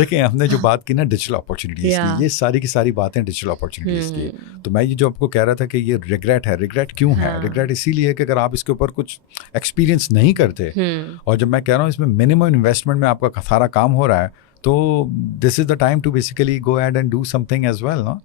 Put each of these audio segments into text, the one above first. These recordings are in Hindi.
देखिए हमने जो बात की ना डिजिटल अपॉर्चुनिटीज़ की, ये सारी की सारी बातें डिजिटल अपॉर्चुनिटीज़ की। तो मैं ये जो आपको कह रहा था कि ये रिग्रेट है, रिग्रेट क्यों है? रिग्रेट इसीलिए है कि अगर आप इसके ऊपर कुछ एक्सपीरियंस नहीं करते, और जब मैं कह रहा हूँ इसमें मिनिमम इन्वेस्टमेंट में आपका सारा काम हो रहा है, तो this is the time to basically go ahead and do something as well, no?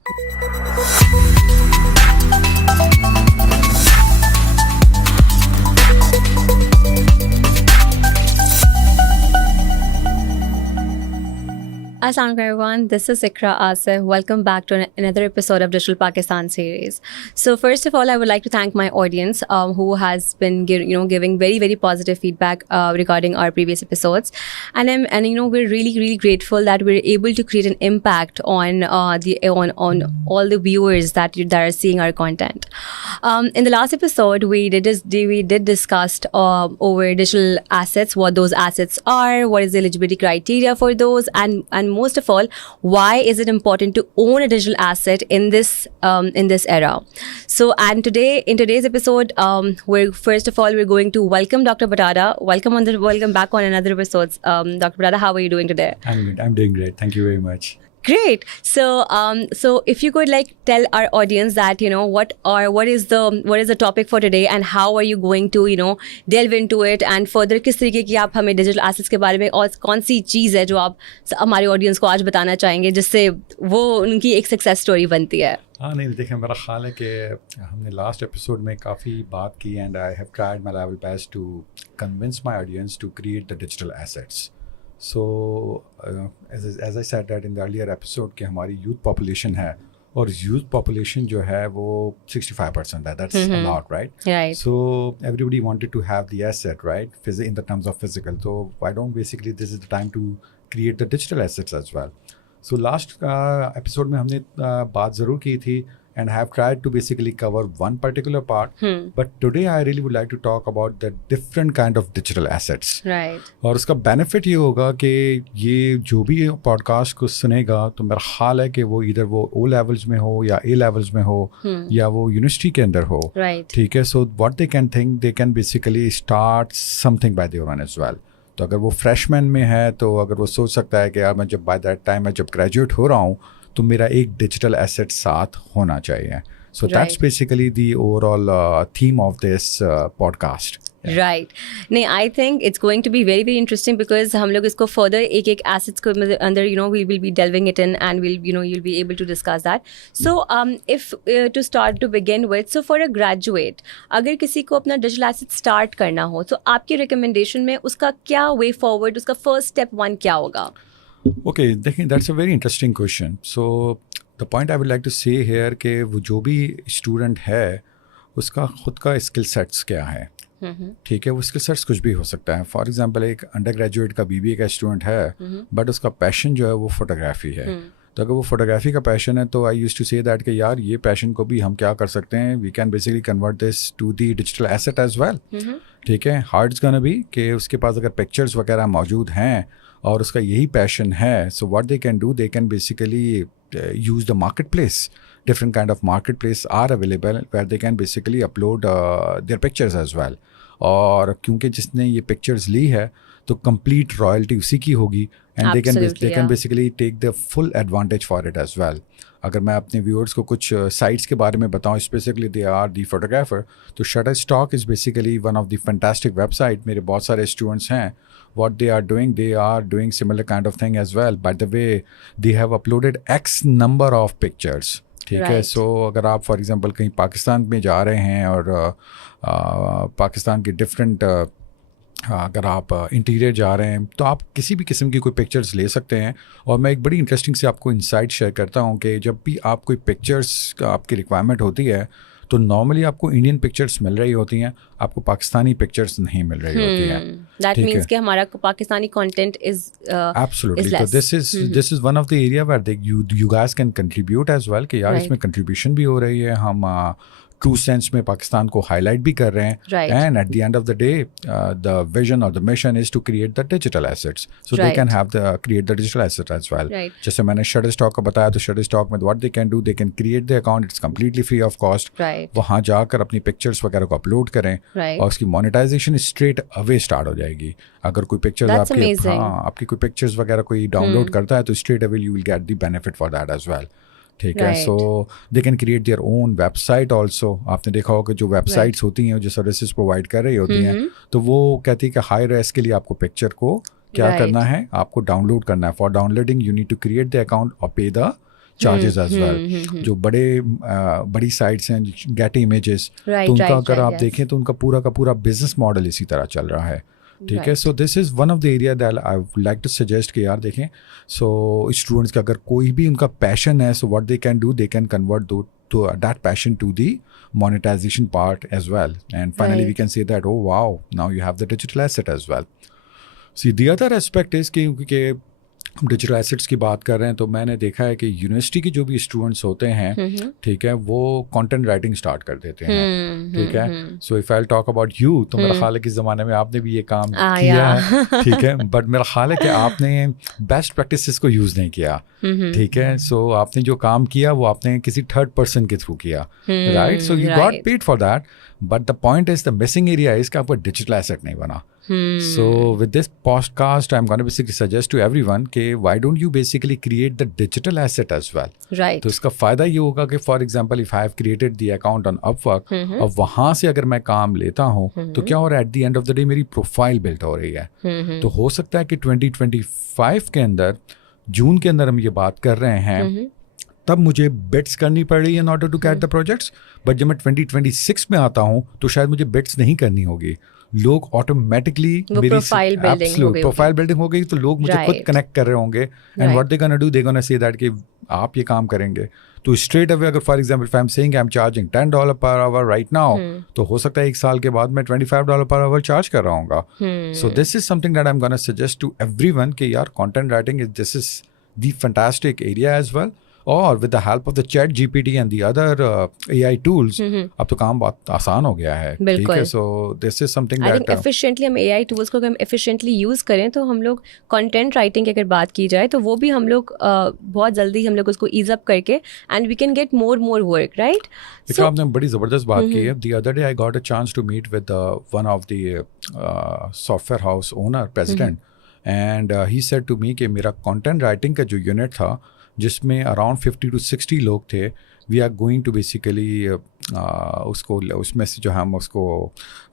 Assalamualaikum everyone, this is Ikra Asif. Welcome back to another episode of Digital Pakistan series. So first of all, I would like to thank my audience who has been giving very positive feedback regarding our previous episodes, and we're really grateful that we're able to create an impact on on all the viewers that are seeing our content. In the last episode, we did discuss over digital assets, what those assets are, what is the eligibility criteria for those, and most of all, why is it important to own a digital asset in this era? So, and today in today's episode, we're going to welcome Dr. Batada. Welcome back on another episode. Dr. Batada, how are you doing today? I'm good. I'm doing great. Thank you very much. Great. So if you could tell our audience that what is the topic for today and how are you going to delve into it and further किस तरीके की आप हमें डिजिटल एसेट्स के बारे में और कौन सी चीज़ है जो आप हमारे ऑडियंस को आज बताना चाहेंगे जिससे वो उनकी एक सक्सेस स्टोरी बनती है? नहीं देखिए, मेरा ख्याल है कि हमने लास्ट एपिसोड में काफ़ी बात की and I have tried my level best to convince my audience to create the digital assets. So as I said that in the earlier episode कि हमारी youth population है और youth population जो है वो 65% है. That's a lot, right? Right. So everybody wanted to have the asset, right? In the terms of physical. So why don't basically this is the time to create the digital assets as well. So last episode में हमने बात ज़रूर की थी and have tried to basically cover one particular part. But today I really would like to talk about the different kind of digital assets. Right. और उसका benefit ये होगा कि ये जो भी podcast को सुनेगा तो मेरा ख्याल है कि वो इधर वो O levels में हो या A levels में हो या वो यूनिवर्सिटी के अंदर हो. Right. ठीक है. So what they can think, they can basically start something by their own as well. तो अगर वो फ्रेशमैन में है तो अगर वो सोच सकता है कि यार मैं जब बाय दैट टाइम मैं जब ग्रेजुएट हो रहा हूँ तो मेरा एक डिजिटल एसेट साथ होना चाहिए. So that's basically the overall theme of this podcast. Right. नहीं, I think it's going to be very interesting because हम लोग इसको फर्दर एक एसेट्स को अंदर we will be delving it in and you'll be able to discuss that. So if to start to begin with, so for a graduate, अगर किसी को अपना डिजिटल एसेट स्टार्ट करना हो तो आपकी रिकमेंडेशन में उसका क्या वे फॉरवर्ड, उसका फर्स्ट स्टेप 1 क्या होगा? Okay, that's a very interesting question. So the point I would like to say here कि वो जो भी स्टूडेंट है उसका खुद का स्किल सेट्स क्या है. ठीक है, वो स्किल सेट्स कुछ भी हो सकता है. फॉर एग्जांपल एक अंडर ग्रेजुएट का BBA का स्टूडेंट है बट उसका पैशन जो है वो फोटोग्राफी है. तो अगर वो फोटोग्राफी का पैशन है तो I used to say that कि यार ये पैशन को भी हम क्या कर सकते हैं, we can basically convert this to the digital asset as well. ठीक है, हार्ड इज़ गोना बी कि उसके पास अगर पिक्चर्स वगैरह मौजूद हैं और उसका यही पैशन है, so what they can do, they can basically use the marketplace. Different kind of marketplace are available where they can basically upload their pictures as well. और क्योंकि जिसने ये पिक्चर्स ली है तो कंप्लीट रॉयल्टी उसी की होगी and they can basically take the full advantage for it as well. अगर मैं अपने व्यूअर्स को कुछ साइट्स के बारे में बताऊं, specifically they are the photographer, तो Shutterstock is basically one of the fantastic website. मेरे बहुत सारे स्टूडेंट्स हैं, what they are doing similar kind of thing as well. By the way, they have uploaded X number of pictures. ठीक है. सो अगर आप फॉर एग्जांपल कहीं पाकिस्तान में जा रहे हैं और पाकिस्तान के डिफरेंट अगर आप इंटीरियर जा रहे हैं तो आप किसी भी किस्म की कोई पिक्चर्स ले सकते हैं. और मैं एक बड़ी इंटरेस्टिंग से आपको इंसाइट शेयर करता हूँ कि जब भी आप कोई पिक्चर्स आपकी रिक्वायरमेंट होती है तो नॉर्मली आपको इंडियन पिक्चर्स मिल रही होती हैं, आपको पाकिस्तानी पिक्चर्स नहीं मिल रही होती हैं. दैट मींस कि हमारा पाकिस्तानी कंटेंट इज एब्सोल्युटली. तो this is one of the area where you guys can contribute as well कि यार इसमें कंट्रीब्यूशन भी हो रही है, हम ट्रू सेंस में पाकिस्तान को हाईलाइट भी कर रहे हैं, and at the end of the day the vision और the mission is to create the digital assets, so they can have the create the digital asset as well. जैसे मैंने शटरस्टॉक का बताया, तो शटरस्टॉक में what they can do, they can create the account, it's completely free of cost. वहाँ जाकर अपनी पिक्चर्स वगैरह को अपलोड करें, और उसकी मोनेटाइजेशन स्ट्रेट अवे स्टार्ट हो जाएगी. अगर कोई पिक्चर्स आपकी कोई पिक्चर्स वगैरह कोई डाउनलोड करता है, तो straight away you will get the benefit for that as well. ठीक है, so they can create their own website also. आपने देखा होगा जो वेबसाइट्स होती हैं जो सर्विसेज प्रोवाइड कर रही होती हैं, तो वो कहती है कि हाई रेस के लिए आपको पिक्चर को क्या करना है, आपको डाउनलोड करना है. For downloading you need to create the account और pay the charges as well. जो बड़ी साइट्स हैं, गेट इमेजेस, तो उनका अगर आप देखें तो उनका पूरा का पूरा बिजनेस मॉडल इसी तरह चल रहा है. ठीक है, so this is one of the area that I would like to suggest कि यार देखें, सो स्टूडेंट्स का अगर कोई भी उनका पैशन है, so what they can do, they can convert to that passion to the monetization part as well, and finally we can say that, oh wow, now you have the digital asset as well. See, the other aspect is कि हम डिजिटल एसेट्स की बात कर रहे हैं, तो मैंने देखा है कि यूनिवर्सिटी के जो भी स्टूडेंट्स होते हैं, ठीक है, वो कंटेंट राइटिंग स्टार्ट कर देते हैं. ठीक है, so if I talk about you, तो मेरा ख्याल है कि इस ज़माने में आपने भी ये काम किया है. ठीक है, बट मेरा ख्याल है कि आपने बेस्ट प्रैक्टिसेस को यूज़ नहीं किया. ठीक है, सो आपने जो काम किया वो आपने किसी थर्ड पर्सन के थ्रू किया, right? So you got paid for that, but the point is the missing area is कि आपका डिजिटल एसेट नहीं बना. So with this podcast, I'm going to basically suggest to everyone कि why don't you basically create the digital asset as well? Right. तो इसका फ़ायदा ये होगा कि for example if I have created the account on Upwork, और वहाँ से अगर मैं काम लेता हूँ, तो क्या हो रहा है, at the end of the day मेरी प्रोफाइल बिल्ड हो रही है. तो हो सकता है कि 2025 के अंदर, जून के अंदर हम ये बात कर रहे हैं, तब मुझे बिट्स करनी पड़ रही है in order to get the projects, but जब मैं 2026 में आता हूँ तो शायद मुझे बिट्स नहीं करनी होगी. लोग ऑटोमेटिकली मेरी प्रोफाइल बिल्डिंग हो गई, तो लोग मुझे खुद कनेक्ट कर रहे होंगे, and what they gonna do, they gonna say that कि आप ये काम करेंगे. तो स्ट्रेट अवे अगर for example I am saying I am charging $10 per our right now, तो हो सकता है 1 साल के बाद मैं $25 पर आवर चार्ज कर रहा हूँगा. So this is something that I am gonna suggest to everyone कि यार content writing is this is the fantastic area as well. और with the help of the chat GPT and the other AI tools, अब तो काम बहुत आसान हो गया है. ठीक है, so this is something that I think efficiently हम AI टूल्स को हम एफिशिएंटली यूज़ करें, तो हम लोग कंटेंट राइटिंग की अगर बात की जाए, तो वो भी हम लोग बहुत जल्दी हम लोग उसको ईज अप करके, and we can get more work, right? देखो, आपने बड़ी ज़बरदस्त बात की है. The other day I got a chance to meet with one of the software house owner president, and he said to me कि मेरा कंटेंट राइटिंग का जो यूनिट था, जिसमें अराउंड 50 to 60 लोग थे, we are going to basically उसको, उसमें से जो हम उसको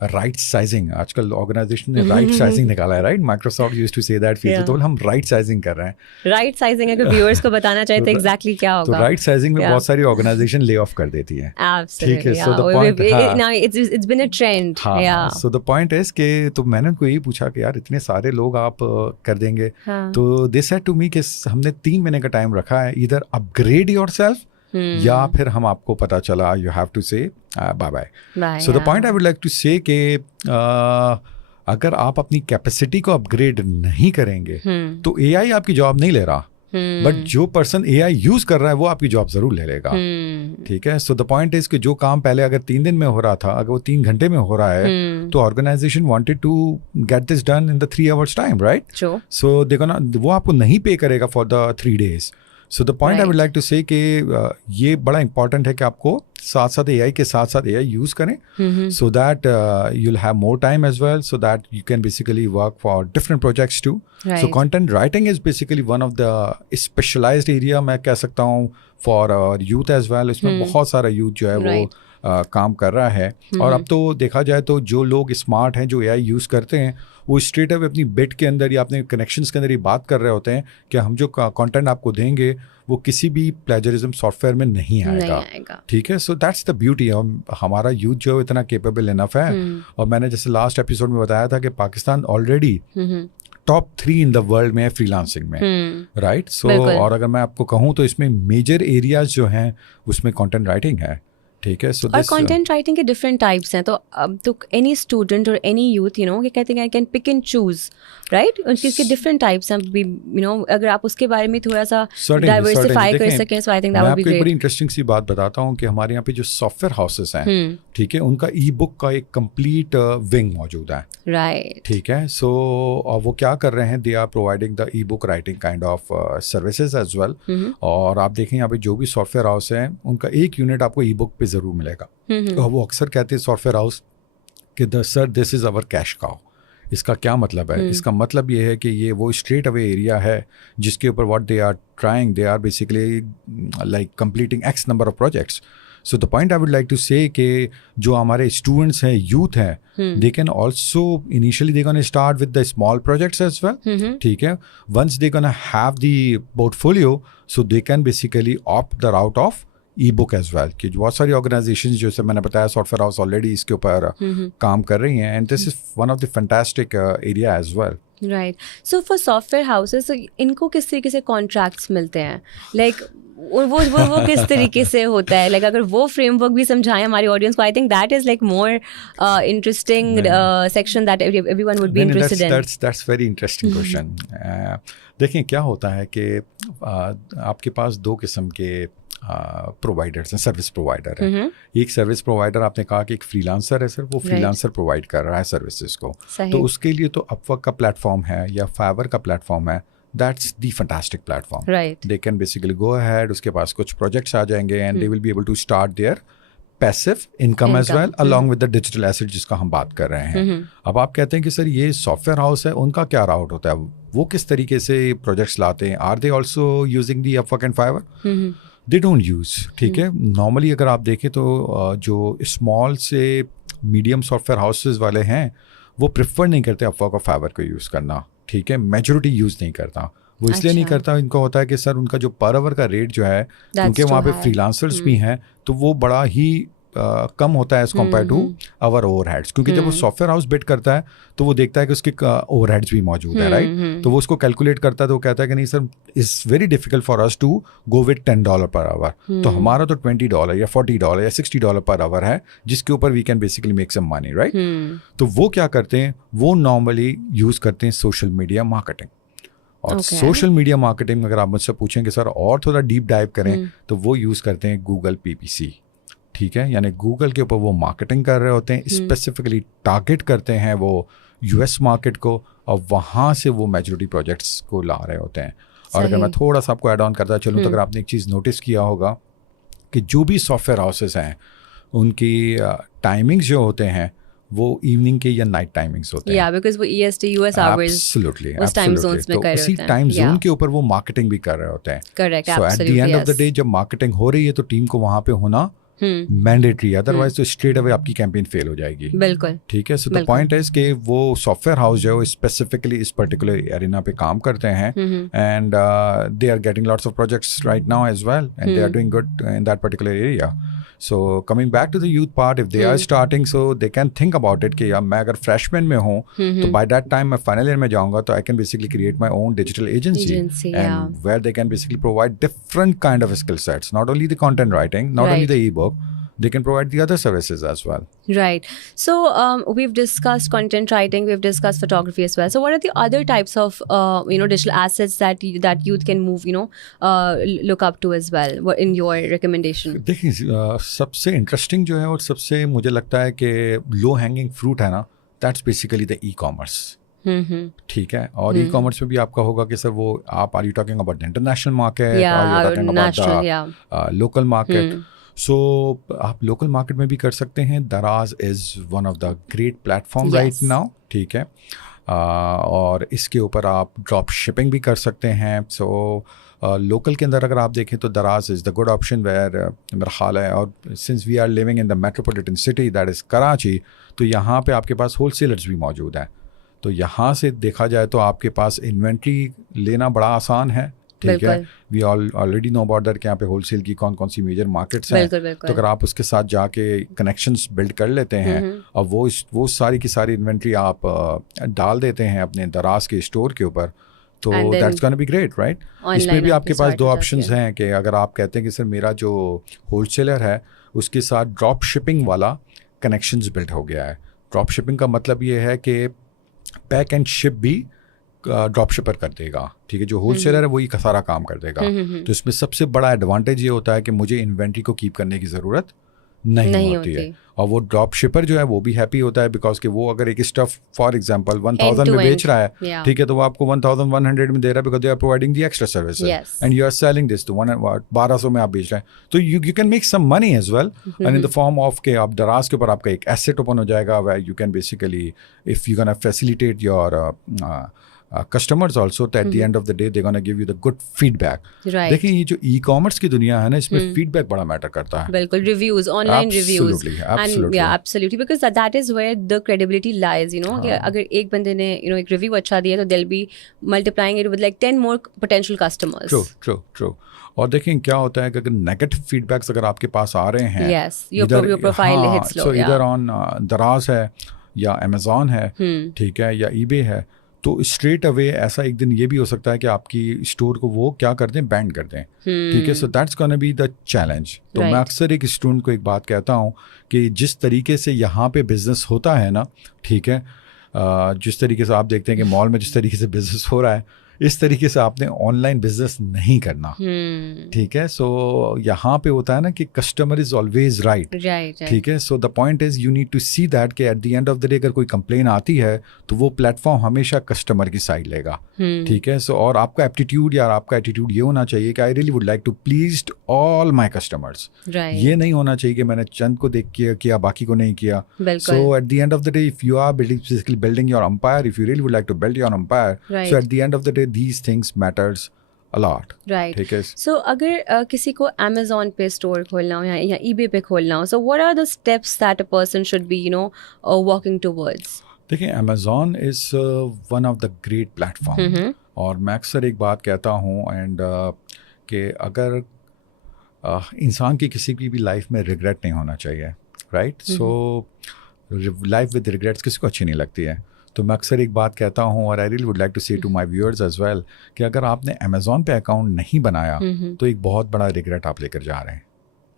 राइट साइजिंग, आजकल ऑर्गेनाइजेशन ने राइट साइजिंग निकाला है, right? Microsoft used to say that feature, तो हम राइट साइजिंग कर रहे हैं. राइट साइजिंग अगर व्यूअर्स को बताना चाहे तो एग्जैक्टली क्या होगा? तो राइट साइजिंग में बहुत सारी ऑर्गेनाइजेशन ले ऑफ कर देती है. ठीक है, so the point, now it's been a trend. So the point is कि तो मैंने उनको यही पूछा कि यार इतने सारे लोग आप कर देंगे, तो दे सेड टू मी कि हमने 3 महीने का टाइम रखा है, इधर अपग्रेड योरसेल्फ, या फिर हम आपको पता चला you have to say bye bye. So the point I would like to say कि अगर आप अपनी कैपेसिटी को अपग्रेड नहीं करेंगे, तो AI आपकी जॉब नहीं ले रहा, बट जो पर्सन AI यूज कर रहा है वो आपकी जॉब जरूर ले लेगा. ठीक है, सो द पॉइंट इज कि जो काम पहले अगर 3 दिन में हो रहा था, अगर वो 3 घंटे में हो रहा है, तो organisation wanted to get this done in the 3 hours time, right? So देखो ना, वो आपको नहीं पे करेगा for the 3 days. So the point I would like to say कि ये बड़ा इंपॉर्टेंट है कि आपको साथ साथ AI के साथ साथ AI यूज़ करें, so that you'll have more time as well, so that you can basically work for different projects too. So content writing is basically one of the specialized area, मैं कह सकता हूँ, for youth as well. इसमें बहुत सारा youth जो है वो काम कर रहा है. और अब तो देखा जाए तो जो लोग स्मार्ट हैं, जो AI यूज़ करते हैं, वो स्ट्रेट अवे अपनी बिट के अंदर या अपने कनेक्शंस के अंदर ये बात कर रहे होते हैं कि हम जो कंटेंट आपको देंगे वो किसी भी प्लेजरिज्म सॉफ्टवेयर में नहीं आएगा. ठीक है, सो दैट्स द ब्यूटी. हमारा यूथ जो है इतना केपेबल इनफ है. और मैंने जैसे लास्ट एपिसोड में बताया था कि Pakistan already top 3 in the world में है फ्रीलांसिंग में, राइट? सो और अगर मैं आपको कहूँ तो इसमें मेजर एरियाज जो हैं उसमें कंटेंट राइटिंग है. ठीक है. सो और कंटेंट राइटिंग के डिफरेंट टाइप्स हैं, तो एनी स्टूडेंट और एनी यूथ ये कहते हैं I can pick and choose, right? उनके डिफरेंट टाइप्स हैं, अगर आप उसके बारे में थोड़ा सा डाइवर्सिफाई कर सकें, so I think that would be great. मैं आपको एक बड़ी ग्रेट. इंटरेस्टिंग सी बात बताता हूँ कि हमारे यहाँ पे जो सॉफ्टवेयर हाउसेस हैं, ठीक है, उनका ई बुक का एक कंप्लीट विंग मौजूद है, राइट? ठीक है. सो वो क्या कर रहे हैं, they are providing the e book writing kind of services as well. और आप देखें यहाँ पे जो भी सॉफ्टवेयर हाउस है, उनका एक यूनिट आपको ई बुक पे ज़रूर मिलेगा. और वो अक्सर कहते हैं सॉफ्टवेयर हाउस कि sir this is our cash cow. इसका क्या मतलब है? इसका मतलब ये है कि ये वो स्ट्रेट अवे एरिया है जिसके ऊपर what they are trying, they are basically like completing X number of projects. So the point I would like to say कि जो हमारे स्टूडेंट्स हैं, यूथ हैं, they can also initially they gonna start with the small projects as well, ठीक है. Once they gonna have the portfolio, so they can basically opt the route of e book as well. कि बहुत सारी ऑर्गेनाइजेशंस जैसे मैंने बताया सॉफ्टवेयर हाउस ऑलरेडी इसके ऊपर काम कर रही हैं, and this is one of the fantastic area as well. Right. So for software houses इनको किस तरीके से कॉन्ट्रैक्ट्स मिलते हैं, लाइक वो किस तरीके से होता है? लाइक अगर वो फ्रेमवर्क भी समझाएं हमारी ऑडियंस को, आई think that is like more interesting section that everyone would be interested in. That's very interesting question. देखिए क्या होता है कि आपके पास दो किस्म के प्रोवाइडर्स हैं, सर्विस प्रोवाइडर हैं. एक सर्विस प्रोवाइडर आपने कहा कि एक फ्रीलांसर है सर, वो फ्रीलांसर प्रोवाइड कर रहा है सर्विसेज को. तो उसके लिए तो अपवर्क का प्लेटफॉर्म है या फाइवर का प्लेटफॉर्म है. That's the fantastic platform. They can basically go ahead, उसके पास कुछ प्रोजेक्ट्स आ जाएंगे and they will be able to start their passive income as well along with the digital asset जिसका हम बात कर रहे हैं. अब आप कहते हैं कि सर ये सॉफ्टवेयर हाउस है, उनका क्या राउट होता है, वो किस तरीके से प्रोजेक्ट्स लाते हैं? Are they also using the Upwork and Fiverr? They don't use, ठीक है. नॉर्मली अगर आप देखें तो जो स्मॉल से मीडियम सॉफ्टवेयर हाउसेज वाले हैं वो प्रेफर नहीं करते अपवर्क और फाइवर को यूज़ करना, ठीक है. मेजॉरिटी यूज़ नहीं करता. वो इसलिए नहीं करता, इनको होता है कि सर उनका जो पर आवर का रेट जो है, क्योंकि वहाँ पे फ्रीलांसर्स भी हैं, तो वो बड़ा ही कम होता है as compare to our overheads. क्योंकि जब वो सॉफ्टवेयर हाउस बिड करता है तो वो देखता है कि उसके ओवरहेड्स भी मौजूद है, राइट. तो वो उसको कैलकुलेट करता है, तो वो कहता है कि नहीं sir it's very difficult for us to go with $10 per our. तो हमारा तो $20 या $40 या $60 पर आवर है जिसके ऊपर we can basically make some money, right. तो वो क्या करते हैं, वो नॉर्मली यूज़ करते हैं सोशल मीडिया मार्केटिंग. और सोशल मीडिया मार्केटिंग अगर आप मुझसे पूछें कि सर और थोड़ा डीप डाइव करें, तो वो यूज़ करते हैं गूगल PPC, ठीक है. यानी गूगल के ऊपर वो मार्केटिंग कर रहे होते हैं, स्पेसिफिकली टारगेट करते हैं वो US मार्केट को, और वहाँ से वो मेजॉरिटी प्रोजेक्ट्स को ला रहे होते हैं. और अगर मैं थोड़ा सा आपको ऐड ऑन करता चलूँ, तो अगर आपने एक चीज़ नोटिस किया होगा कि जो भी सॉफ्टवेयर हाउसेस हैं उनकी टाइमिंग्स जो होते हैं वो इवनिंग के या नाइट टाइमिंग्स होते हैं. या बिकॉज़ वो EST US आवर्स एब्सोल्युटली उस टाइम जोन्स में कर रहे होते हैं. उसी टाइम जोन के ऊपर वो मार्केटिंग भी कर रहे होते हैं. Correct. So at the end of the day जब मार्केटिंग हो रही है तो टीम को वहाँ पे होना मैंडेटरी, अदरवाइज तो स्ट्रेट अवे आपकी कैंपेन फेल हो जाएगी. बिल्कुल, ठीक है. सो द पॉइंट इज कि वो सॉफ्टवेयर हाउस जो है स्पेसिफिकली इस पर्टिकुलर एरिना पे काम करते हैं, and they are getting lots of projects right now as well, and they are doing good in that particular area. So coming back to the youth part, if they are starting, so they can think about it कि यार मैं अगर freshman में हूँ तो by that time मैं final year में जाऊँगा, तो I can basically create my own digital agency and where they can basically provide different kind of skill sets, not only the content writing, not only the ebook, they can provide the other services as well. Right. So we've discussed content writing, we've discussed photography as well. So what are the other types of digital assets that youth can move, look up to as well in your recommendation? देखिए सबसे इंटरेस्टिंग जो है और सबसे मुझे लगता है कि लो हैंगिंग फ्रूट है ना, दैट्स बेसिकली द ई-कॉमर्स. ठीक है. और ई कॉमर्स में भी आपका होगा कि सर वो आप are you talking about the international market, local market. So आप लोकल मार्केट में भी कर सकते हैं. Daraz is one of the great platform right now, ठीक है. और इसके ऊपर आप ड्रॉप शिपिंग भी कर सकते हैं. सो लोकल के अंदर अगर आप देखें तो Daraz is the good option where मेरा ख्याल है. और since we are living in the metropolitan city that is Karachi, तो यहाँ पे आपके पास होलसेलर्स भी मौजूद हैं. तो यहाँ से देखा जाए तो आपके पास इन्वेंट्री लेना बड़ा आसान है, ठीक है. We already know about that कि यहाँ पे होलसेल की कौन कौन सी मेजर मार्केट्स हैं. तो अगर आप उसके साथ जाके कनेक्शंस बिल्ड कर लेते हैं और वो सारी की सारी इन्वेंट्री आप डाल देते हैं अपने दराज के स्टोर के ऊपर, तो And then that's gonna be great, right. online इसमें भी आप आपके start पास दो हो जाती ऑप्शंस है। हैं कि अगर आप कहते हैं कि सर मेरा जो होलसेलर है उसके साथ ड्रॉप शिपिंग वाला कनेक्शंस बिल्ड हो गया है. ड्रॉप शिपिंग का मतलब ये है कि पैक एंड शिप भी ड्रॉप शिपर कर देगा, ठीक है. जो होलसेलर है वही सारा काम कर देगा. तो इसमें सबसे बड़ा एडवांटेज ये होता है कि मुझे इन्वेंट्री को कीप करने की ज़रूरत नहीं होती है. और वो ड्रॉप शिपर जो है वो भी हैप्पी होता है बिकॉज कि वो अगर एक स्टफ फॉर एग्जांपल 1000 में बेच रहा है, ठीक है, तो वो आपको 1100 में दे रहा है because they are providing the extra service and you are selling this तो 1200 में आप बेच रहे हैं. तो you can make some money as well and in the form of के आप दराज के ऊपर आपका एक एसेट ओपन हो जाएगा where you can basically if you can facilitate your customers also at the end of the day they're going to give you the good feedback. Right. देखिए ये जो e-commerce की दुनिया है ना इसमें feedback बड़ा मैटर करता है. बिल्कुल, reviews, online reviews. Absolutely. And yeah, absolutely, because that is where the credibility lies, you know. कि अगर एक बंदे ने एक review अच्छा दिया तो they'll be multiplying it with like 10 more potential customers. True. और देखें क्या होता है कि अगर नेगेटिव फीडबैक्स अगर आपके पास आ रहे हैं, yes, your profile hits low. So either on दराज है या Amazon है, ठीक है, या eBay है, तो स्ट्रेट अवे ऐसा एक दिन ये भी हो सकता है कि आपकी स्टोर को वो क्या कर दें, बैन कर दें, ठीक है. So that's gonna be the challenge. तो मैं अक्सर एक स्टूडेंट को एक बात कहता हूँ कि जिस तरीके से यहाँ पे बिजनेस होता है ना, ठीक है, जिस तरीके से आप देखते हैं कि मॉल में जिस तरीके से बिजनेस हो रहा है इस तरीके से आपने ऑनलाइन बिजनेस नहीं करना, ठीक है. सो यहाँ पे होता है ना कि कस्टमर इज ऑलवेज राइट, ठीक है. So the point is you need to see that कि at the end of the day अगर कोई कंप्लेन आती है तो वो प्लेटफॉर्म हमेशा कस्टमर की साइड लेगा, ठीक है. सो और आपका एप्टीट्यूड या आपका एटीट्यूड ये होना चाहिए कि I really would like to please all my customers. ये नहीं होना चाहिए कि मैंने चंद को देख के किया बाकी को नहीं किया. So at the end of the day if you are building your empire, if you really would like to build your empire, so at the end of the day these things matters a lot. Right. ठीक है. So अगर किसी को Amazon पे स्टोर खोलना हो या eBay पे खोलना हो, so what are the steps that a person should be walking towards? देखिए Amazon is one of the great platform. और मैं अक्सर एक बात कहता हूँ एंड कि अगर इंसान की किसी की भी लाइफ में रिग्रेट नहीं होना चाहिए, right. So life with regrets किसी को अच्छी नहीं लगती है. तो मैं अक्सर एक बात कहता हूँ और I really would like to say to my viewers as well कि अगर आपने Amazon पे अकाउंट नहीं बनाया तो एक बहुत बड़ा रिग्रेट आप लेकर जा रहे हैं.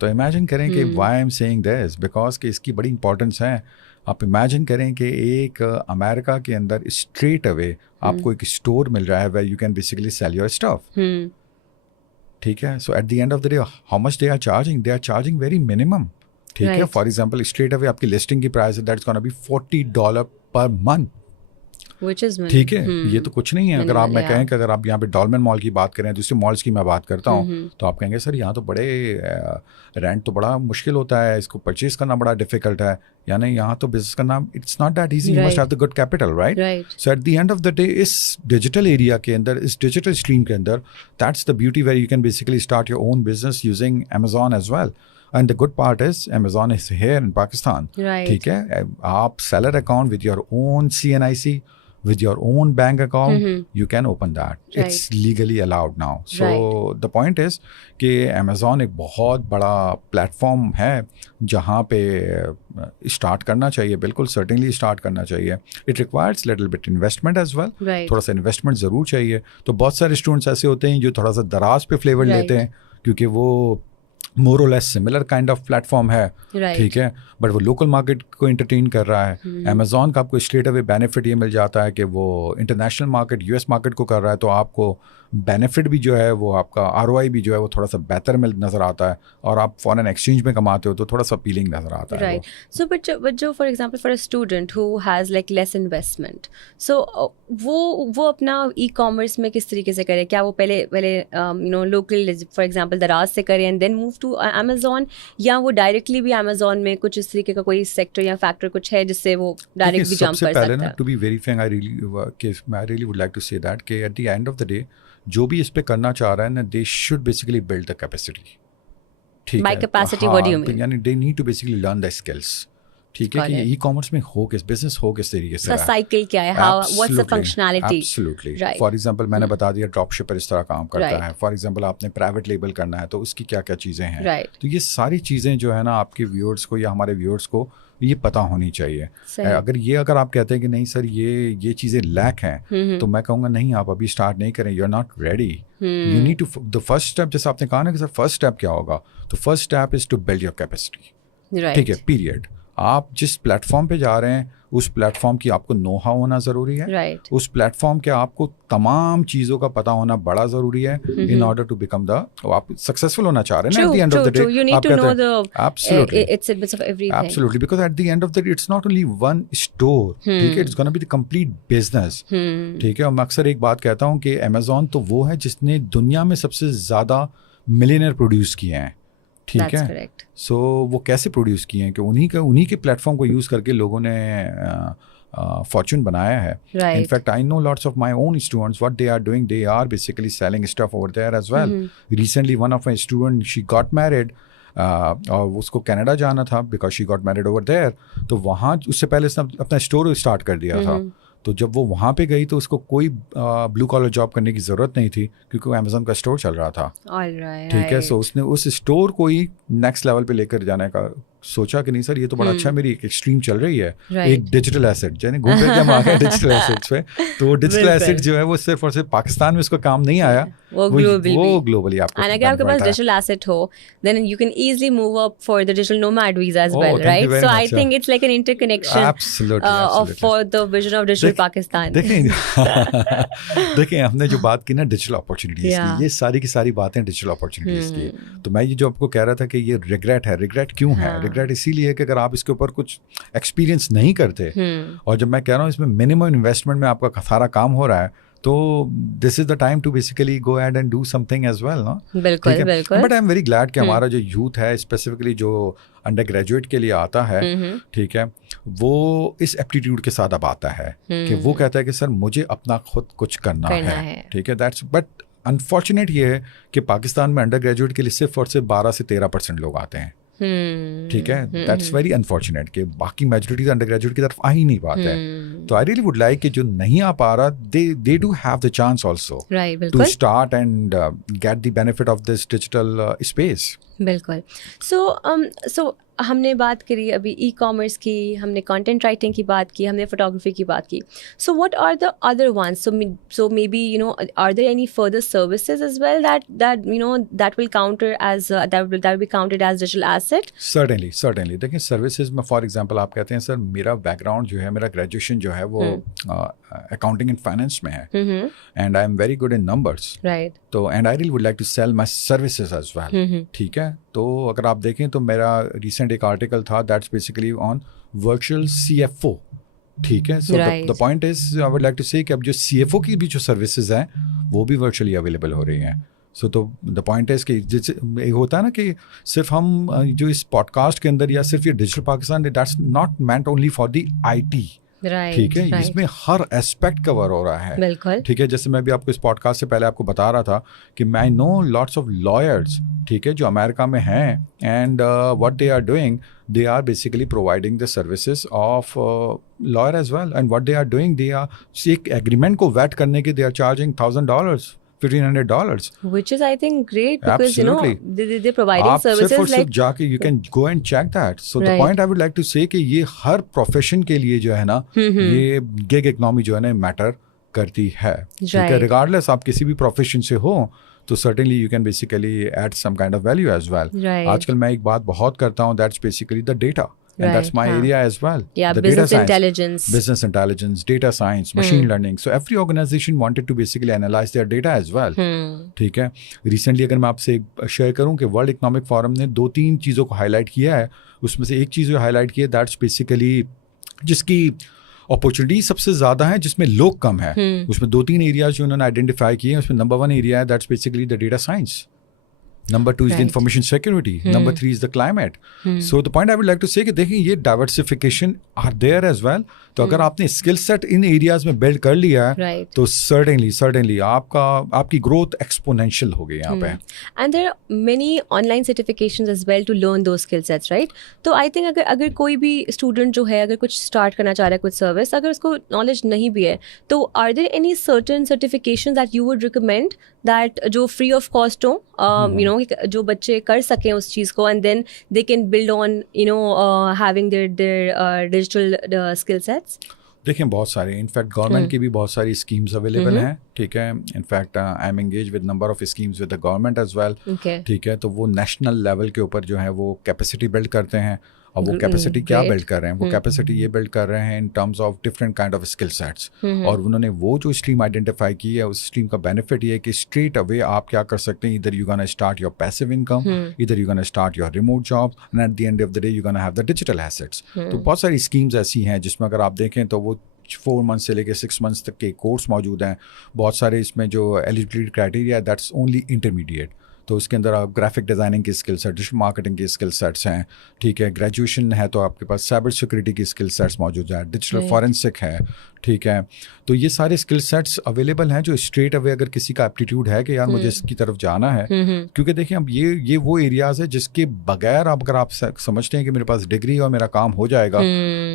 तो इमेजिन करें कि why I am saying this because कि इसकी बड़ी इंपॉर्टेंस है. आप इमेजिन करें कि एक अमेरिका के अंदर स्ट्रेट अवे आपको एक स्टोर मिल रहा है where you can basically sell your stuff, ठीक है. So at the end of the day how much they are charging very minimum, ठीक है. फॉर एग्जाम्पल स्ट्रेट अवे आपकी लिस्टिंग की प्राइस है that's gonna be $40 per month, ठीक है. ये तो कुछ नहीं है. अगर आप मैं कहें कि अगर आप यहाँ पे डॉलमेन मॉल की बात करें, दूसरे मॉल्स की मैं बात करता हूँ, तो आप कहेंगे सर यहाँ तो बड़े रेंट तो बड़ा मुश्किल होता है, इसको परचेज करना बड़ा डिफिकल्ट है, यानी यहाँ तो बिजनेस करना it's not that easy, you must have the good capital, right. So at the end of the day इस डिजिटल एरिया के अंदर, इस डिजिटल स्ट्रीम के अंदर, that's the beauty where you can basically start your own business using Amazon as well. And the good part is Amazon is here in Pakistan, ठीक है. आप seller account with your own CNIC, with your own bank account, you can open that. It's legally allowed now. So the point is कि Amazon एक बहुत बड़ा प्लेटफॉर्म है जहाँ पे स्टार्ट करना चाहिए, बिल्कुल सर्टेनली स्टार्ट करना चाहिए. It requires little bit investment as well, थोड़ा सा इन्वेस्टमेंट ज़रूर चाहिए. तो बहुत सारे स्टूडेंट्स ऐसे होते हैं जो थोड़ा सा दराज पे फ्लेवर लेते हैं क्योंकि वो मोर और less similar kind of platform है, ठीक है, बट वो लोकल मार्केट को एंटरटेन कर रहा है. Amazon का आपको स्ट्रेट अवे बेनिफिट ये मिल जाता है कि वो इंटरनेशनल मार्केट US मार्केट को कर रहा है, तो आपको बेनिफिट भी जो है वो आपका ROI भी जो है वो थोड़ा सा बेहतर मिल नज़र आता है और आप फॉरेन एक्सचेंज में कमाते हो तो थोड़ा सा अपीलिंग नज़र आता है. राइट. सो बट जो for example for a student who has like less investment, so वो अपना ई-कॉमर्स में किस तरीके से करे? क्या वो पहले लोकल फॉर एग्जांपल दराज से करें and then move to Amazon, या वो डायरेक्टली भी Amazon में कुछ इस तरीके का कोई सेक्टर या फैक्टर कुछ है जिससे वो डायरेक्ट भी जंप कर सकता है? To be very frank, I really would like to say that कि at the end of the day जो भी इस पे करना चाह रहा है ना, they should basically build the capacity, ठीक है. By capacity what do you mean? यानी they need to basically learn the skills, ठीक है, कि ई कॉमर्स में हो किस बिजनेस हो किस तरीके से, साइकिल क्या है, how what's the functionality. Absolutely. For example मैंने बता दिया ड्रॉप शिपर इस तरह काम करता है। फॉर एग्जांपल आपने प्राइवेट लेबल करना है तो उसकी क्या क्या चीज़ें हैं, तो ये सारी चीज़ें जो है ना आपके व्यूअर्स को या हमारे व्यूअर्स को ये पता होनी चाहिए। अगर आप कहते हैं कि नहीं सर ये चीज़ें लैक हैं, तो मैं कहूँगा नहीं, आप अभी स्टार्ट नहीं करें, you are not ready. You need to the first step, जैसे आपने कहा ना कि सर फर्स्ट स्टेप क्या होगा, तो first step is to build your capacity. ठीक है, पीरियड। आप जिस प्लेटफॉर्म पे जा रहे हैं उस प्लेटफॉर्म की आपको नो हाउ होना ज़रूरी है। उस प्लेटफॉर्म के आपको तमाम चीज़ों का पता होना बड़ा ज़रूरी है in order to become the, आप सक्सेसफुल होना चाह रहे हैं ना, at the end of the day you need to know the it's a bit of everything। Absolutely, because at the end of the day it's not only one store, ठीक है, it's gonna be the complete business। ठीक है, और मैं अक्सर एक बात कहता हूँ कि अमेज़ॉन तो वो है जिसने दुनिया में सबसे ज़्यादा मिलियनेयर प्रोड्यूस किए हैं। ठीक है, सो वो कैसे प्रोड्यूस किए हैं कि उन्हीं के प्लेटफॉर्म को यूज़ करके लोगों ने फॉर्चून बनाया है। In fact I know lots of my own students what they are doing, they are basically selling stuff over there as well. Recently one of my student she got married और उसको कनाडा जाना था because she got married over there, तो वहाँ उससे पहले उसने अपना स्टोर स्टार्ट कर दिया था। तो जब वो वहाँ पे गई तो उसको कोई ब्लू कॉलर जॉब करने की ज़रूरत नहीं थी क्योंकि वो अमेज़न का स्टोर चल रहा था। ठीक है, सो उसने उस स्टोर को ही नेक्स्ट लेवल पे लेकर जाने का सोचा कि नहीं सर ये तो बड़ा अच्छा है, मेरी एक एक्सट्रीम चल रही है, एक डिजिटल एसेट, यानी घूम फिर के हम आ गए डिजिटल एसेट्स पे। तो डिजिटल एसेट जो है वो सिर्फ और सिर्फ पाकिस्तान में उसको काम नहीं आया, वो ग्लोबली आपको। And अगर आपके पास डिजिटल एसेट हो then you can easily move up for the digital nomad visa as well, right? So I think it's like an interconnection for the vision of digital Pakistan। देखिए हमने जो बात की ना डिजिटल अपॉर्चुनिटीज की, ये सारी की सारी बातें डिजिटल अपॉर्चुनिटीज की। तो मैं ये जो आपको कह रहा था कि ये रिग्रेट है, रिग्रेट क्यों है? रिग्रेट इसीलिए कि अगर आप इसके ऊपर कुछ एक्सपीरियंस नहीं करते, और जब मैं कह रहा हूँ इसमें मिनिमम इन्वेस्टमेंट में आपका सारा काम हो रहा है, तो this is the time to basically go ahead and do something as well, ना? बिल्कुल बिल्कुल। But I am very glad कि हमारा जो यूथ है स्पेसिफिकली जो अंडर ग्रेजुएट के लिए आता है, ठीक है, वो इस एप्टीट्यूड के साथ अब आता है कि वो कहता है कि सर मुझे अपना खुद कुछ करना है। ठीक है, दैट्स बट अनफॉर्चुनेट ये है कि पाकिस्तान में अंडर ग्रेजुएट के लिए सिर्फ और सिर्फ 12 से 13% लोग आते हैं। ठीक है, दैट्स वेरी अनफॉर्चुनेट कि बाकी मेजोरिटी अंडर ग्रेजुएट की तरफ आ ही नहीं पाते हैं। तो आई रियली वुड लाइक कि जो नहीं आ पा रहा, they do have the chance also to start and get the benefit of this digital space. बिल्कुल। सो हमने बात करी अभी ई कॉमर्स की, हमने कंटेंट राइटिंग की बात की, हमने फोटोग्राफी की बात की। So what are the other ones? So maybe you know are there any further services as well that you know that will counter as that will be counted as digital asset? Certainly देखिए सर्विसेज में फॉर एग्जांपल आप कहते हैं सर मेरा बैकग्राउंड जो है, मेरा ग्रेजुएशन जो है वो अकाउंटिंग एंड फाइनेंस में है and I am very good in numbers, right? तो and I really would like to sell my services as well. ठीक है, तो अगर आप देखें तो मेरा रिसेंट एक आर्टिकल था that's basically on virtual CFO। ठीक है, so the point is I would like to say कि अब जो CFO की भी जो सर्विसेज हैं वो भी वर्चुअली अवेलेबल हो रही हैं। सो तो द पॉइंट इज कि जैसे होता है ना कि सिर्फ हम जो इस पॉडकास्ट के अंदर या सिर्फ ये digital Pakistan, that's not meant only for the IT। ठीक है, इसमें हर एस्पेक्ट कवर हो रहा है। बिल्कुल। ठीक है, जैसे मैं भी आपको इस पॉडकास्ट से पहले आपको बता रहा था कि मैं नो लॉट्स ऑफ लॉयर्स, ठीक है, जो अमेरिका में हैं and what they are doing, they are basically providing the services of lawyer as well, and what they are doing, they are एक agreement को vet करने के they are charging $1,000, $1,500, which is I think great because absolutely. You know they're providing services like जाके you can go and check that. So right. The point I would like to say कि ये हर profession के लिए जो है ना ये gig economy जो है ना मैटर करती है। ठीक है, regardless आप किसी भी profession से हो तो certainly you can basically add some kind of value as well. Right. आजकल मैं एक बात बहुत करता हूँ, that's basically the data. And right, that's my area as well. Yeah, the business intelligence, data science, machine learning. So every organization wanted to basically analyze their data as well. ठीक है, recently अगर मैं आपसे शेयर करूँ कि वर्ल्ड इकोनॉमिक फोरम ने 2-3 चीज़ों को हाईलाइट किया है, उसमें से एक चीज़ जो हाईलाइट की है दैट्स बेसिकली जिसकी अपॉर्चुनिटी सबसे ज़्यादा है, जिसमें लोग कम है, उसमें 2-3 एरियाज जो उन्होंने आइडेंटिफाई किए हैं। उसमें नंबर 1 एरिया है that's basically the data science. Number 2 is the Right. information security. Number 3 is the climate. So the point I would like to say कि देखिए ये diversification are there as well. तो अगर आपने skill set इन areas में build कर लिया है Right. तो certainly आपकी growth exponential हो गई यहाँ पे. And there are many online certifications as well to learn those skill sets, right? तो I think अगर कोई भी student जो है अगर कुछ start करना चाह रहा है कुछ service, अगर उसको knowledge नहीं भी है तो are there any certain certifications that you would recommend that जो free of cost हो, you know, जो बच्चे कर सकें उस चीज़ को and then they can build on, you know, having their digital skill sets? देखिए बहुत सारे इनफैक्ट गवर्नमेंट की भी बहुत सारी स्कीम्स अवेलेबल हैं. ठीक है, in fact I am engage with number of schemes with the government as well. Okay. ठीक है, तो वो नेशनल लेवल के ऊपर जो है वो कैपेसिटी बिल्ड करते हैं. और वो कैपेसिटी क्या great. बिल्ड कर रहे हैं, वो कैपेसिटी ये बिल्ड कर रहे हैं in terms of different kind of skill sets. और उन्होंने वो जो स्ट्रीम आइडेंटिफाई की है उस स्ट्रीम का बेनिफिट ये है कि स्ट्रेट अवे आप क्या कर सकते हैं, इधर you gonna start your passive income, इधर you gonna start your remote job and at the end of the day you gonna have the digital assets. तो बहुत सारी स्कीम्स ऐसी हैं जिसमें अगर आप देखें तो वो 4 मंथ्स से लेकर 6 मंथ्स तक के कोर्स मौजूद हैं. बहुत सारे इसमें जो eligibility criteria that's only intermediate. तो उसके अंदर आप ग्राफिक डिज़ाइनिंग की स्किल सेट, डिजिटल मार्केटिंग की स्किल सेट्स हैं. ठीक है, ग्रेजुएशन है तो आपके पास साइबर सिक्योरिटी की स्किल सेट्स मौजूद हैं, डिजिटल फॉरेंसिक है. ठीक है, तो ये सारे स्किल सेट्स अवेलेबल हैं जो स्ट्रेट अवे अगर किसी का एप्टीट्यूड है कि यार मुझे इसकी तरफ जाना है. क्योंकि देखिए अब ये वो एरियाज है जिसके बगैर अब अगर आप समझते हैं कि मेरे पास डिग्री और मेरा काम हो जाएगा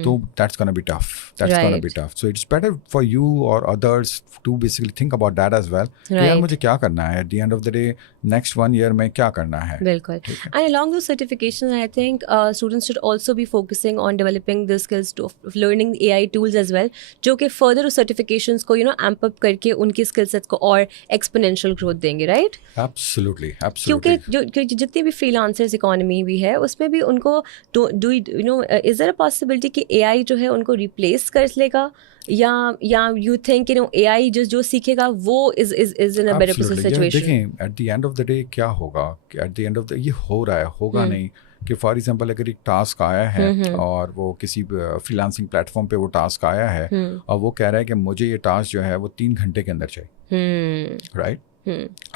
तो that's gonna be tough. So it's better for you और others to basically think about that as well. यार मुझे क्या करना है at the end of the day, next 1 year में क्या करना है. बिल्कुल. And along those certifications, I think students should also be focusing on developing the skills of learning AI tools as well, जो कि further उस certifications को, you know, amp up करके उनकी skill sets को और exponential growth देंगे, right? Absolutely. क्योंकि जितनी भी freelancers economy भी है उसमें भी उनको you know, is there a possibility कि AI जो है उनको replace कर लेगा या you think, you know, AI जो सीखेगा वो is in a better situation? देखें eight the end of the day क्या होगा, eight the end of the ये हो रहा है, होगा नहीं कि फॉर एग्जांपल अगर एक टास्क आया है और वो किसी फ्रीलांसिंग प्लेटफॉर्म पे वो टास्क आया है और वो कह रहा है कि मुझे ये टास्क जो है वो 3 घंटे के अंदर चाहिए, राइट?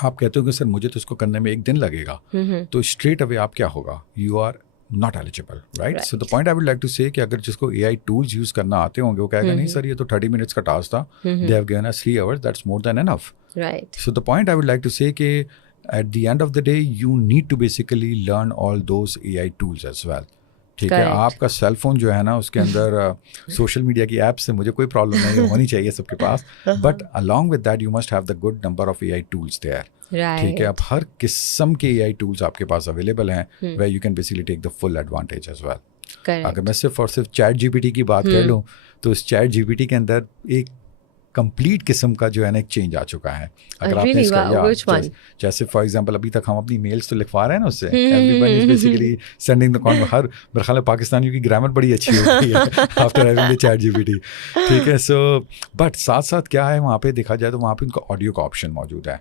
आप कहते हो कि सर मुझे तो इसको करने में 1 दिन लगेगा, तो स्ट्रेट अवे आप क्या होगा, you are not eligible, right? So the point I would like to say कि अगर जिसको AI टूल्स यूज करना आते होंगे वो कहेगा नहीं सर ये तो 30 मिनट्स का टास्क था, they have given us 3 hours, that's more than enough, right? So the point I would like to say कि at the end of the day you need to basically learn all those AI tools as well. ठीक है, आपका सेल फोन जो है ना उसके अंदर सोशल मीडिया की ऐप से मुझे कोई प्रॉब्लम नहीं होनी चाहिए सबके पास, but along with that you must have the good number of AI tools there. ठीक है, अब हर किस्म के AI टूल्स आपके पास अवेलेबल हैं where you can basically take the full advantage as well. अगर मैं सिर्फ और सिर्फ चैट GPT की बात कर लूँ तो उस चैट GPT के अंदर एक कंप्लीट किस्म का जो है ना एक चेंज आ चुका है. अगर आपने इसका जैसे फॉर एग्जांपल अभी तक हम अपनी मेल्स तो लिखवा रहे हैं ना उससे, everyone is basically sending the convert. हर मेरे ख्याल है पाकिस्तानियों की ग्रामर बड़ी अच्छी हो गई है after having the chat GPT. ठीक है, सो बट साथ साथ क्या है वहाँ पे देखा जाए तो वहाँ पे उनका ऑडियो का ऑप्शन मौजूद है.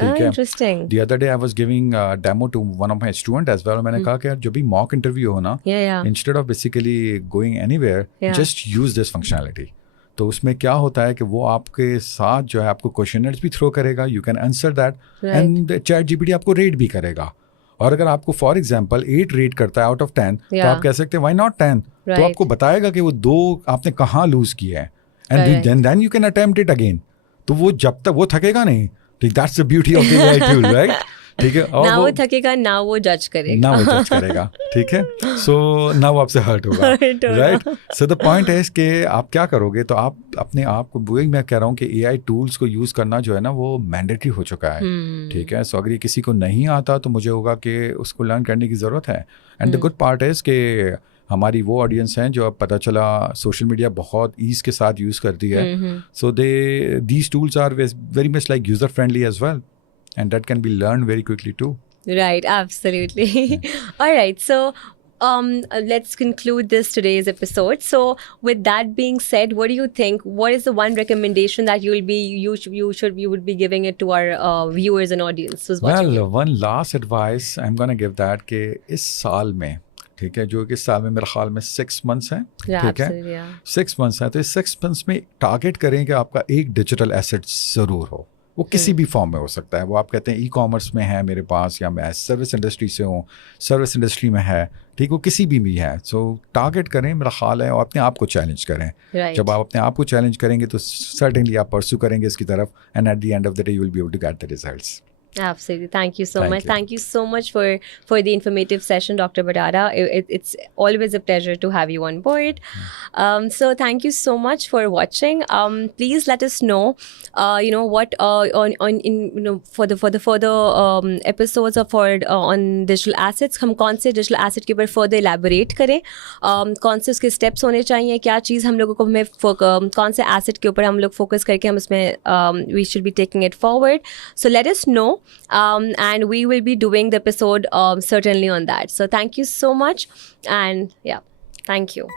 ठीक है, the other day I was giving a demo to one of my student as well. मैंने कहा कि यार जब भी मॉक इंटरव्यू हो ना, instead of basically going anywhere, just use this functionality. तो उसमें क्या होता है कि वो आपके साथ जो है आपको क्वेश्चनर्स भी थ्रो करेगा, you can answer that and chat GPT आपको रेट भी करेगा. और अगर आपको फॉर एग्जांपल 8 रेट करता है आउट ऑफ 10 तो आप कह सकते हैं व्हाई नॉट 10. तो आपको बताएगा कि वो 2 आपने कहाँ लूज किया है and then you can attempt it again. तो वो जब तक वो थकेगा नहीं. That's the beauty of the AI tool, right? ठीक है, और ना वो थकेगा ना वो जज करेगा, ठीक है, सो ना वो आपसे हर्ट होगा, राइट? सो द पॉइंट है कि आप क्या करोगे, तो आप अपने आप को, वही मैं कह रहा हूँ कि AI टूल्स को यूज़ करना जो है ना वो मैंडेटरी हो चुका है. ठीक है, सो अगर ये किसी को नहीं आता तो मुझे होगा कि उसको लर्न करने की ज़रूरत है. एंड द गुड पार्ट है कि हमारी वो ऑडियंस हैं जो अब पता चला सोशल मीडिया बहुत ईज के साथ यूज़ करती है, so these tools are very much like user friendly as well and that can be learned very quickly too. Right, absolutely. All right, so let's conclude today's episode. So with that being said, what do you think, what is the one recommendation that you would be giving it to our viewers and audience who's watching? Well, one last advice I'm going to give that कि इस साल में, ठीक है, जो कि इस साल में मेरे ख्याल में 6 months हैं, ठीक है, 6 months हैं, तो इस 6 months में टारगेट करें कि आपका एक डिजिटल एसेट ज़रूर हो. वो किसी भी फॉर्म में हो सकता है। वो आप कहते हैं ई कॉमर्स में है मेरे पास, या मैं सर्विस इंडस्ट्री से हूँ, सर्विस इंडस्ट्री में है, ठीक, वो किसी भी है। सो टारगेट करें, मेरा ख्याल है, और अपने आप को चैलेंज करें। जब आप अपने आप को चैलेंज करेंगे तो सर्टेनली आप परस्यू करेंगे इसकी तरफ, and at the end of the day you will be able to get the results. Absolutely. Thank you so much. Thank you so much for the informative session, Dr. Badara. It's always a pleasure to have you on board. So thank you so much for watching. Please let us know, what for the further episodes of on digital assets, हम कौन से digital asset के ऊपर further elaborate करें, कौन से उसके steps होने चाहिए, क्या चीज़ हम लोगों को हमें कौन से asset के ऊपर हम लोग focus करके हम उसमें we should be taking it forward. So let us know. And we will be doing the episode certainly on that. So thank you so much, and yeah, thank you.